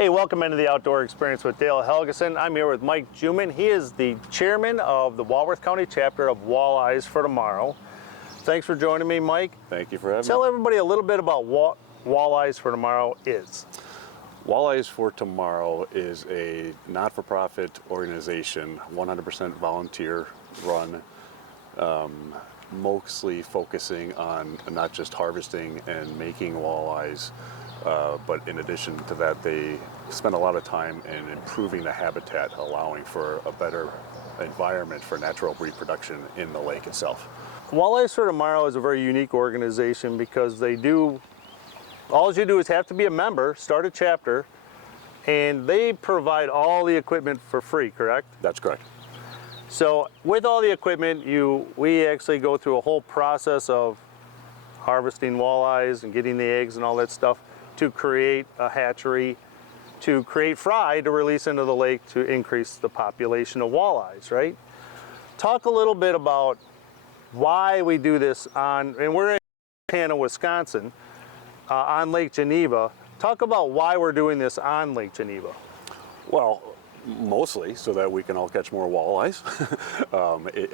Hey, welcome into the Outdoor Experience with Dale Helgeson. I'm here with Mike Juneman. He is the chairman of the Walworth County chapter of Walleyes for Tomorrow. Thanks for joining me, Mike. Thank you for having me. Tell everybody a little bit about what Walleyes for Tomorrow is. Walleyes for Tomorrow is a not-for-profit organization, 100% volunteer run, mostly focusing on not just harvesting and making walleyes, but in addition to that, they spend a lot of time in improving the habitat, allowing for a better environment for natural reproduction in the lake itself. Walleyes for Tomorrow is a very unique organization because they do, all you do is have to be a member, start a chapter, and they provide all the equipment for free, correct? That's correct. So with all the equipment, we actually go through a whole process of harvesting walleyes and getting the eggs and all that stuff to create a hatchery, to create fry to release into the lake to increase the population of walleyes, right? Talk a little bit about why we do this and we're in Fontana, Wisconsin, on Lake Geneva. Talk about why we're doing this on Lake Geneva. Well, mostly so that we can all catch more walleyes.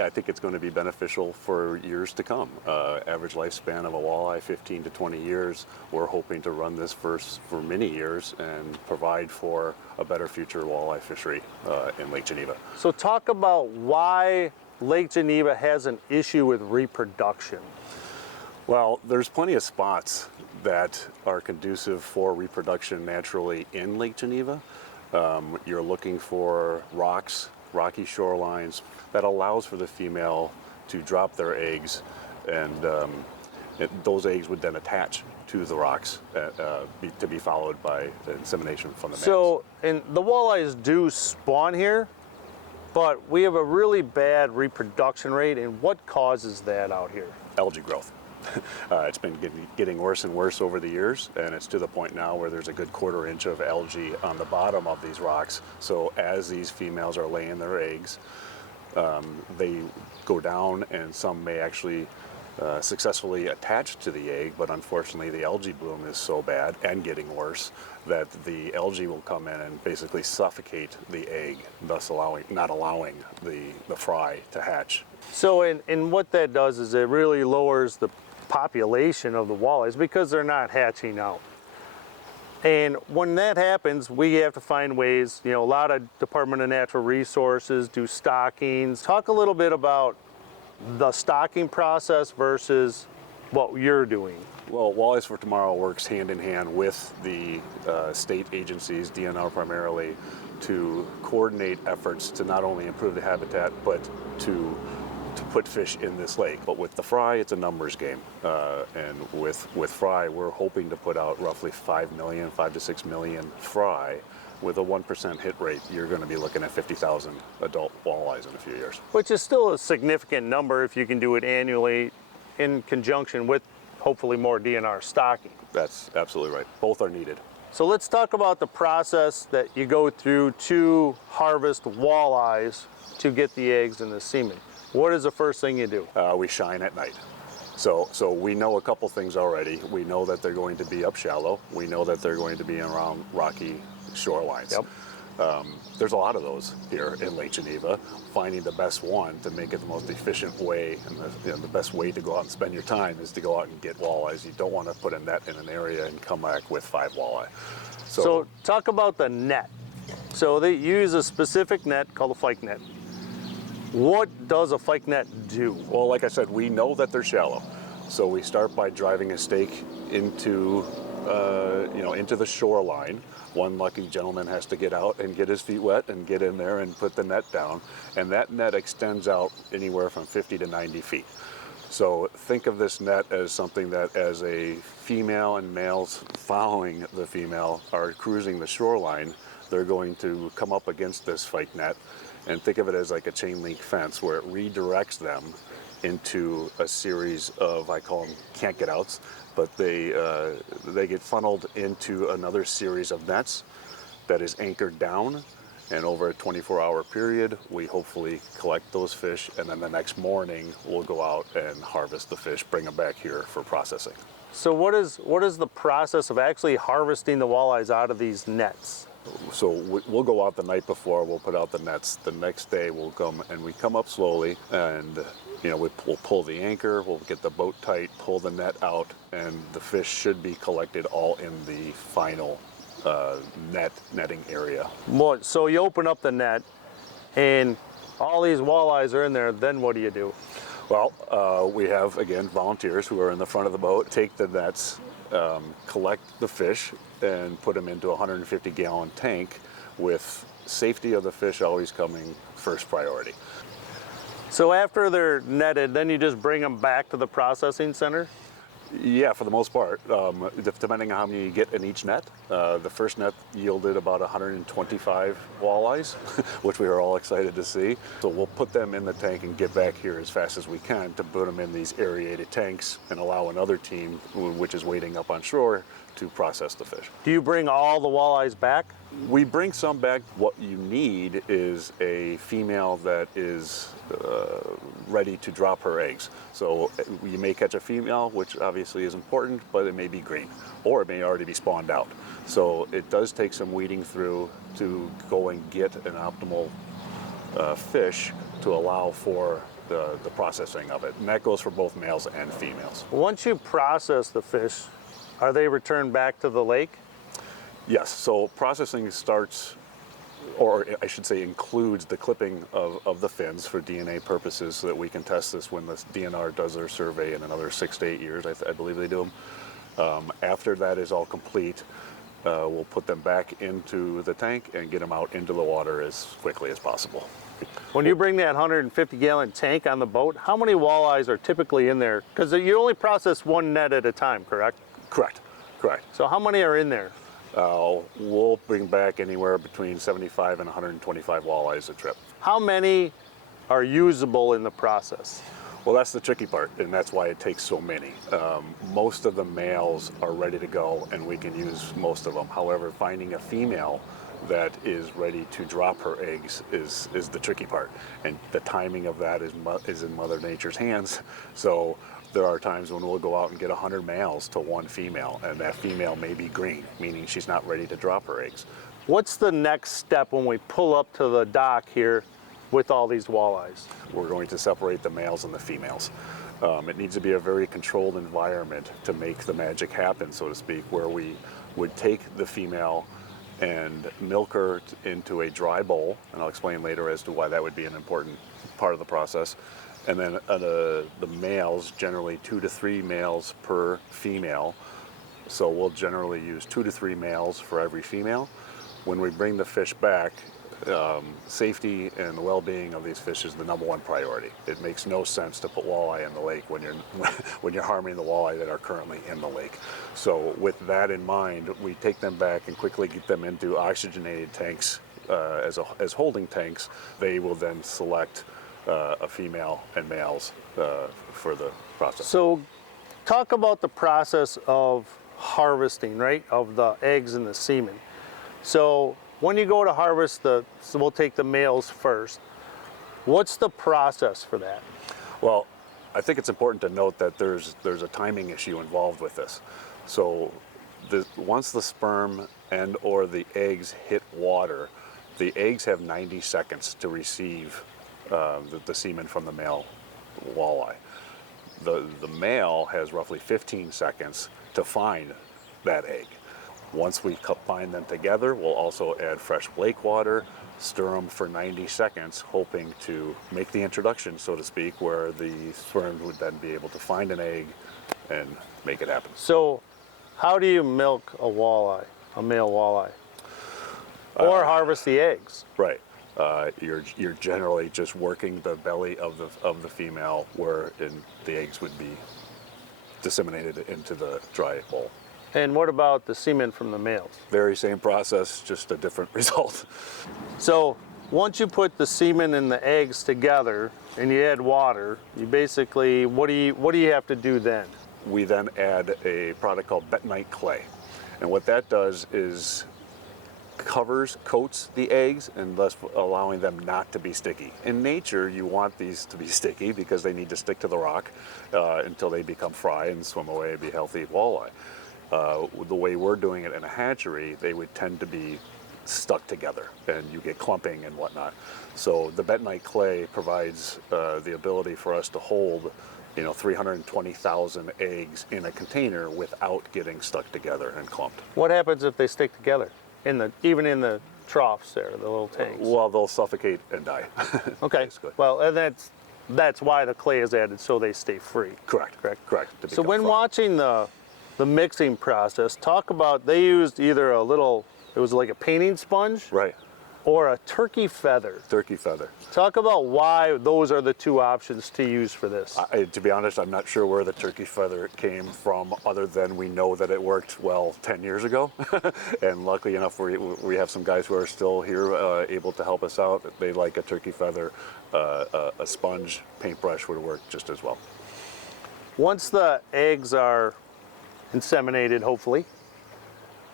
I think it's going to be beneficial for years to come. Average lifespan of a walleye, 15 to 20 years. We're hoping to run this for many years and provide for a better future walleye fishery in Lake Geneva. So talk about why Lake Geneva has an issue with reproduction. Well, there's plenty of spots that are conducive for reproduction naturally in Lake Geneva. You're looking for rocks, rocky shorelines that allows for the female to drop their eggs, and those eggs would then attach to the rocks to be followed by insemination from the males. So, and the walleyes do spawn here, but we have a really bad reproduction rate, and what causes that out here? Algae growth. It's been getting worse and worse over the years, and it's to the point now where there's a good quarter inch of algae on the bottom of these rocks. So as these females are laying their eggs, they go down, and some may actually successfully attach to the egg, but unfortunately the algae bloom is so bad and getting worse that the algae will come in and basically suffocate the egg, thus not allowing the fry to hatch. So and what that does is it really lowers the population of the walleyes because they're not hatching out. And when that happens, we have to find ways, a lot of Department of Natural Resources do stockings. Talk a little bit about the stocking process versus what you're doing. Well, Walleyes for Tomorrow works hand in hand with the state agencies, DNR primarily, to coordinate efforts to not only improve the habitat, but to put fish in this lake. But with the fry, it's a numbers game. And with fry, we're hoping to put out roughly 5 to 6 million fry. With a 1% hit rate, you're going to be looking at 50,000 adult walleyes in a few years. Which is still a significant number if you can do it annually in conjunction with hopefully more DNR stocking. That's absolutely right. Both are needed. So let's talk about the process that you go through to harvest walleyes to get the eggs and the semen. What is the first thing you do? We shine at night. So we know a couple things already. We know that they're going to be up shallow. We know that they're going to be around rocky shorelines. Yep. There's a lot of those here in Lake Geneva. Finding the best one to make it the most efficient way, and the best way to go out and spend your time is to go out and get walleyes. You don't want to put a net in an area and come back with 5 walleye. So talk about the net. So they use a specific net called a fyke net. What does a fyke net do? Well, like I said, we know that they're shallow. So we start by driving a stake into the shoreline. One lucky gentleman has to get out and get his feet wet and get in there and put the net down. And that net extends out anywhere from 50 to 90 feet. So think of this net as something that as a female and males following the female are cruising the shoreline, they're going to come up against this fyke net, and think of it as like a chain link fence where it redirects them into a series of, I call them can't get outs, but they get funneled into another series of nets that is anchored down, and over a 24-hour period we hopefully collect those fish, and then the next morning we'll go out and harvest the fish, bring them back here for processing. So what is the process of actually harvesting the walleyes out of these nets? So we'll go out the night before, we'll put out the nets. The next day we'll come and we come up slowly and we'll pull the anchor, we'll get the boat tight, pull the net out, and the fish should be collected all in the final netting area. So you open up the net and all these walleyes are in there, then what do you do? Well, we have, again, volunteers who are in the front of the boat, take the nets, collect the fish, and put them into a 150-gallon tank with safety of the fish always coming first priority. So after they're netted, then you just bring them back to the processing center? Yeah, for the most part, depending on how many you get in each net. The first net yielded about 125 walleyes, which we were all excited to see. So we'll put them in the tank and get back here as fast as we can to put them in these aerated tanks and allow another team, which is waiting up on shore, to process the fish. Do you bring all the walleyes back? We bring some back. What you need is a female that is ready to drop her eggs. So you may catch a female, which obviously is important, but it may be green, or it may already be spawned out. So it does take some weeding through to go and get an optimal fish to allow for the processing of it. And that goes for both males and females. Once you process the fish, are they returned back to the lake? Yes, so processing starts, or I should say includes the clipping of the fins for DNA purposes so that we can test this when the DNR does their survey in another 6 to 8 years, I believe they do them. After that is all complete, we'll put them back into the tank and get them out into the water as quickly as possible. When you bring that 150-gallon tank on the boat, how many walleyes are typically in there? Because you only process one net at a time, correct? Correct. So how many are in there? We'll bring back anywhere between 75 and 125 walleyes a trip. How many are usable in the process? Well, that's the tricky part, and that's why it takes so many. Most of the males are ready to go, and we can use most of them. However, finding a female that is ready to drop her eggs is the tricky part, and the timing of that is in Mother Nature's hands. So there are times when we'll go out and get 100 males to one female, and that female may be green, meaning she's not ready to drop her eggs. What's the next step when we pull up to the dock here with all these walleyes? We're going to separate the males and the females. It needs to be a very controlled environment to make the magic happen, so to speak, where we would take the female and milk her into a dry bowl, and I'll explain later as to why that would be an important part of the process. And then the males, generally 2 to 3 males per female. So we'll generally use 2 to 3 males for every female. When we bring the fish back, safety and the well-being of these fish is the #1 priority. It makes no sense to put walleye in the lake when you're harming the walleye that are currently in the lake. So with that in mind, we take them back and quickly get them into oxygenated tanks as holding tanks. They will then select a female and males for the process. So talk about the process of harvesting, right, of the eggs and the semen. So when you go to harvest so we'll take the males first. What's the process for that? Well, I think it's important to note that there's a timing issue involved with this. So once the sperm and or the eggs hit water, the eggs have 90 seconds to receive the semen from the male walleye. The male has roughly 15 seconds to find that egg. Once we combine them together, we'll also add fresh lake water, stir them for 90 seconds, hoping to make the introduction, so to speak, where the sperm would then be able to find an egg and make it happen. So how do you milk a walleye, a male walleye? Or harvest the eggs? Right. You're generally just working the belly of the female, where the eggs would be disseminated into the dry bowl. And what about the semen from the males? Very same process, just a different result. So once you put the semen and the eggs together and you add water, you basically, what do you have to do then? We then add a product called bentonite clay. And what that does is coats the eggs, and thus allowing them not to be sticky. In nature, you want these to be sticky because they need to stick to the rock until they become fry and swim away and be healthy walleye. The way we're doing it in a hatchery, they would tend to be stuck together and you get clumping and whatnot. So the bentonite clay provides the ability for us to hold 320,000 eggs in a container without getting stuck together and clumped. What happens if they stick together, even in the troughs there, the little tanks? Well, they'll suffocate and die. Okay. Basically. Well, and that's why the clay is added, so they stay free. Correct. So when watching the mixing process, talk about, they used either it was like a painting sponge, Right. or a turkey feather. Turkey feather. Talk about why those are the two options to use for this. To be honest, I'm not sure where the turkey feather came from, other than we know that it worked well 10 years ago. And luckily enough, we have some guys who are still here able to help us out. They like a turkey feather. A sponge paintbrush would work just as well. Once the eggs are inseminated, hopefully,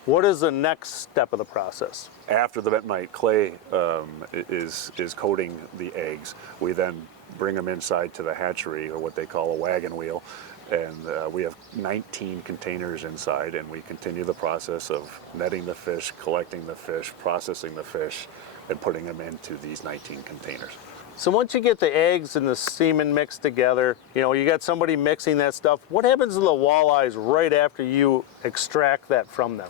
what is the next step of the process? After the bentonite clay is coating the eggs, we then bring them inside to the hatchery, or what they call a wagon wheel, and we have 19 containers inside, and we continue the process of netting the fish, collecting the fish, processing the fish, and putting them into these 19 containers. So once you get the eggs and the semen mixed together, you got somebody mixing that stuff, what happens to the walleyes right after you extract that from them?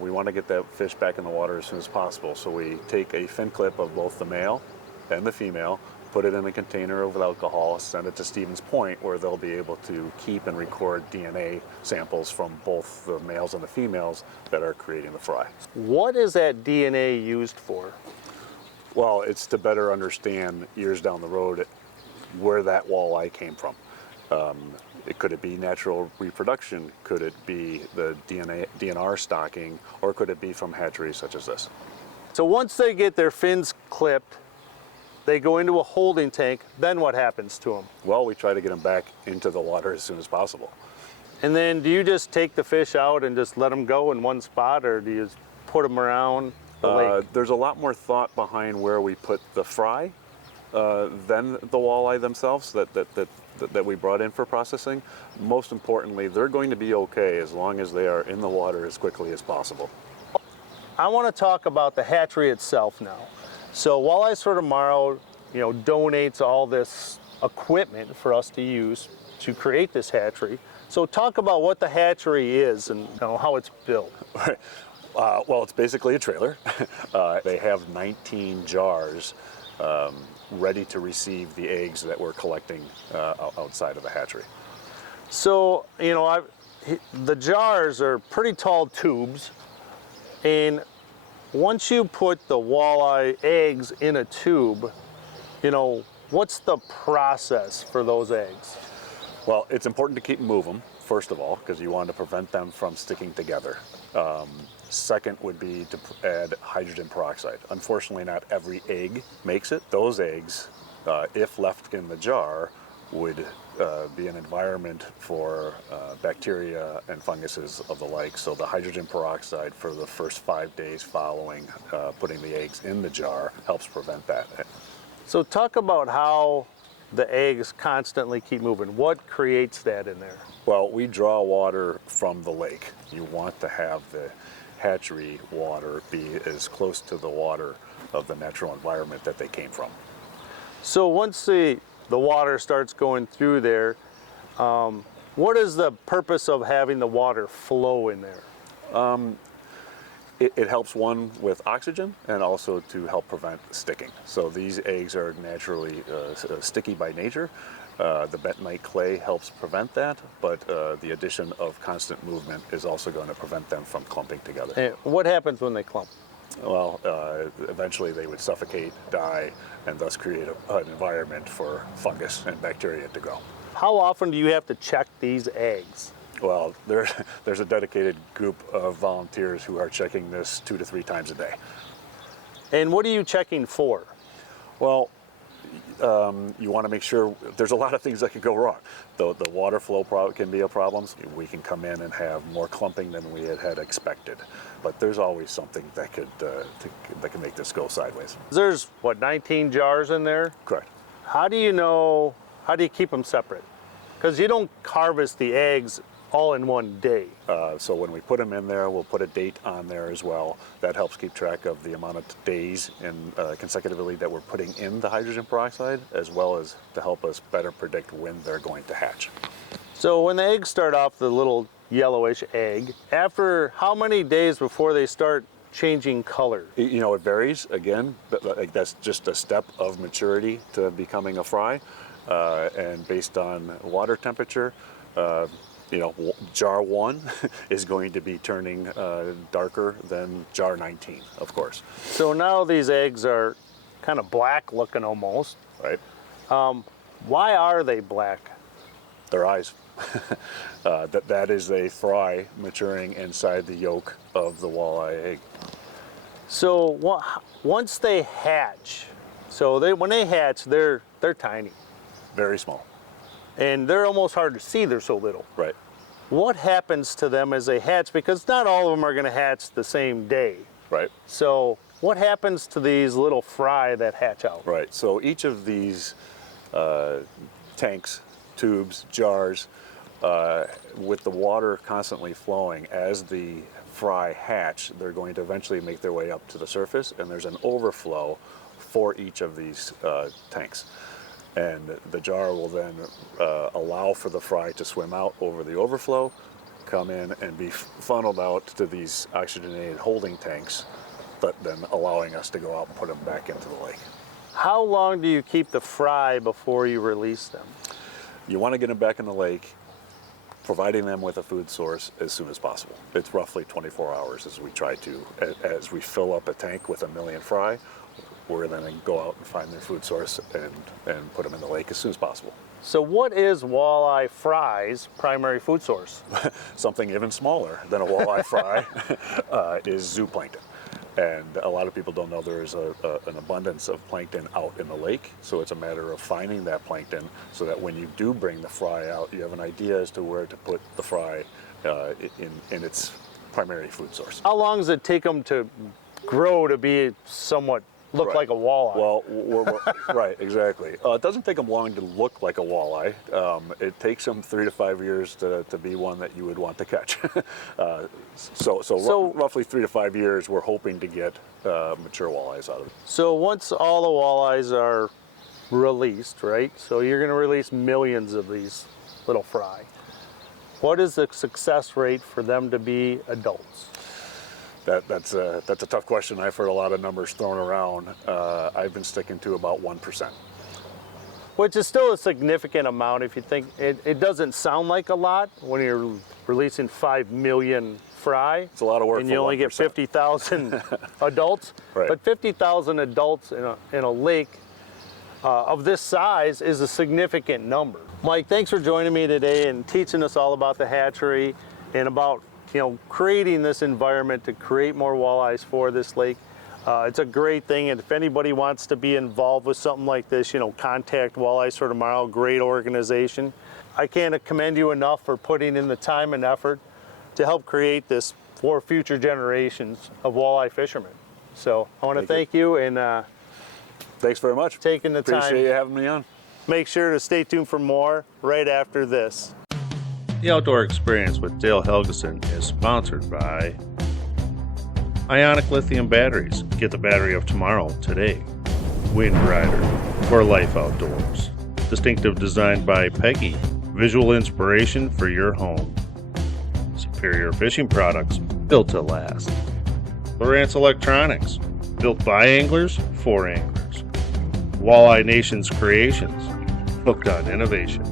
We want to get that fish back in the water as soon as possible, so we take a fin clip of both the male and the female, put it in a container with alcohol, send it to Stevens Point, where they'll be able to keep and record DNA samples from both the males and the females that are creating the fry. What is that DNA used for? Well, it's to better understand years down the road where that walleye came from. Could it be natural reproduction? Could it be the DNR stocking? Or could it be from hatcheries such as this? So once they get their fins clipped, they go into a holding tank, then what happens to them? Well, we try to get them back into the water as soon as possible. And then do you just take the fish out and just let them go in one spot, or do you just put them around the lake? There's a lot more thought behind where we put the fry than the walleye themselves that we brought in for processing. Most importantly, they're going to be okay as long as they are in the water as quickly as possible. I want to talk about the hatchery itself now. So Walleyes for Tomorrow, donates all this equipment for us to use to create this hatchery. So talk about what the hatchery is and how it's built. Well, it's basically a trailer. They have 19 jars ready to receive the eggs that we're collecting outside of the hatchery. So, the jars are pretty tall tubes, and once you put the walleye eggs in a tube, what's the process for those eggs? Well, it's important to keep and move them, first of all, because you want to prevent them from sticking together. Second would be to add hydrogen peroxide. Unfortunately, not every egg makes it. Those eggs, if left in the jar, would be an environment for bacteria and funguses of the like. So the hydrogen peroxide for the first 5 days following putting the eggs in the jar helps prevent that. So talk about how the eggs constantly keep moving. What creates that in there? Well, we draw water from the lake. You want to have the hatchery water be as close to the water of the natural environment that they came from. So once the water starts going through there, what is the purpose of having the water flow in there? It helps, one, with oxygen, and also to help prevent sticking. So these eggs are naturally sticky by nature. The bentonite clay helps prevent that, but the addition of constant movement is also going to prevent them from clumping together. And what happens when they clump? Well, eventually they would suffocate, die, and thus create an environment for fungus and bacteria to grow. How often do you have to check these eggs? Well, there's a dedicated group of volunteers who are checking this 2 to 3 times a day. And what are you checking for? Well, you want to make sure. There's a lot of things that could go wrong. The water flow can be a problem. We can come in and have more clumping than we had expected, but there's always something that can make this go sideways. There's 19 jars in there? Correct. How do you keep them separate? Because you don't harvest the eggs all in one day. So when we put them in there, we'll put a date on there as well. That helps keep track of the amount of days and consecutively that we're putting in the hydrogen peroxide, as well as to help us better predict when they're going to hatch. So when the eggs start off the little yellowish egg, after how many days before they start changing color? You know, it varies. Again, that's just a step of maturity to becoming a fry. And based on water temperature, you know, jar 1 is going to be turning darker than jar 19, of course. So now these eggs are kind of black looking almost. Right. Why are they black? Their eyes. That is a fry maturing inside the yolk of the walleye egg. So once they hatch, when they hatch, they're tiny. Very small. And they're almost hard to see, they're so little. Right. What happens to them as they hatch? Because not all of them are going to hatch the same day. Right. So what happens to these little fry that hatch out? Right. So each of these tanks, tubes, jars, with the water constantly flowing, as the fry hatch, they're going to eventually make their way up to the surface, and there's an overflow for each of these tanks. And the jar will then allow for the fry to swim out over the overflow, come in and be funneled out to these oxygenated holding tanks, but then allowing us to go out and put them back into the lake. How long do you keep the fry before you release them? You want to get them back in the lake, providing them with a food source as soon as possible. It's roughly 24 hours as we try to, as we fill up a tank with 1 million fry, we're then going to go out and find their food source and put them in the lake as soon as possible. So what is walleye fry's primary food source? Something even smaller than a walleye fry is zooplankton. And a lot of people don't know there is an abundance of plankton out in the lake, so it's a matter of finding that plankton so that when you do bring the fry out, you have an idea as to where to put the fry in its primary food source. How long does it take them to grow to be somewhat look like a walleye? Well, right, exactly. It doesn't take them long to look like a walleye. It takes them 3 to 5 years to be one that you would want to catch. So roughly 3 to 5 years, we're hoping to get mature walleyes out of it. So once all the walleyes are released, right? So you're going to release millions of these little fry. What is the success rate for them to be adults? That's a tough question. I've heard a lot of numbers thrown around. I've been sticking to about 1%. Which is still a significant amount if you think, it doesn't sound like a lot when you're releasing 5 million fry. It's a lot of work and for you only 1%. get 50,000 adults. Right. But 50,000 adults in a lake of this size is a significant number. Mike, thanks for joining me today and teaching us all about the hatchery and about creating this environment to create more walleyes for this lake. It's a great thing, and if anybody wants to be involved with something like this, contact Walleyes for Tomorrow, great organization. I can't commend you enough for putting in the time and effort to help create this for future generations of walleye fishermen. So I want to thank you and thanks very much. Taking the time. Appreciate you having me on. Make sure to stay tuned for more right after this. The Outdoor Experience with Dale Helgeson is sponsored by Ionic Lithium Batteries. Get the battery of tomorrow today. Wind Rider for life outdoors. Distinctive design by Peggy. Visual inspiration for your home. Superior fishing products built to last. Lowrance Electronics. Built by anglers for anglers. Walleye Nation's Creations. Hooked on innovation.